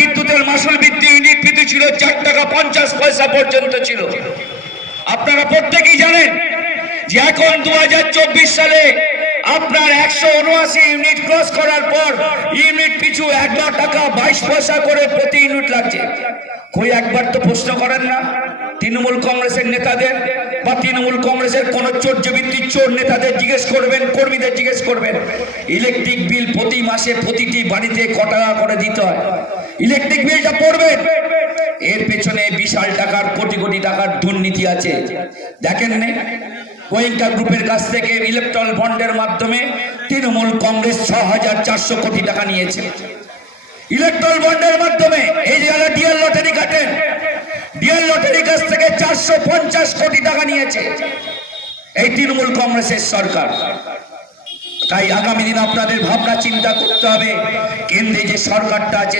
বিদ্যুতের মাসুল বৃদ্ধি ইউনিট প্রতি ছিল 4 টাকা 50 পয়সা পর্যন্ত ছিল। আপনারা প্রত্যেকেই জানেন যে এখন 2024 সালে আপনার 179 ইউনিট ক্রস করার পর ইউনিট পিছু 11 টাকা 22 পয়সা করে প্রতি ইউনিট লাগছে। কই একবার তো প্রশ্ন করেন না তৃণমূল কংগ্রেসের নেতাদের বা তৃণমূল কংগ্রেসের কোন চোরজবৃত্তির চোর নেতাদের জিজ্ঞেস করবেন, কর্মীদের জিজ্ঞেস করবেন ইলেকট্রিক বিল প্রতি মাসে প্রতিটি বাড়িতে কত টাকা করে দিতে হয়। ইলেকট্রিক বিলটা পড়বেন, এর পেছনে বিশাল টাকার কোটি কোটি টাকার দুর্নীতি আছে। দেখেন না গোয়েঙ্কা গ্রুপের কাছ থেকে ইলেকট্রাল বন্ডের মাধ্যমে তৃণমূল কংগ্রেস 6400 কোটি টাকা নিয়েছে ইলেকট্রাল বন্ডের মাধ্যমে। এই যে যারা ডিএল লটারি কাটেন, ডিএল লটারির কাছ থেকে 450 কোটি টাকা নিয়েছে এই তৃণমূল কংগ্রেসের সরকার। তাই আগামী দিন আপনাদের ভাবনা চিন্তা করতে হবে, কেন্দ্রে যে সরকারটা আছে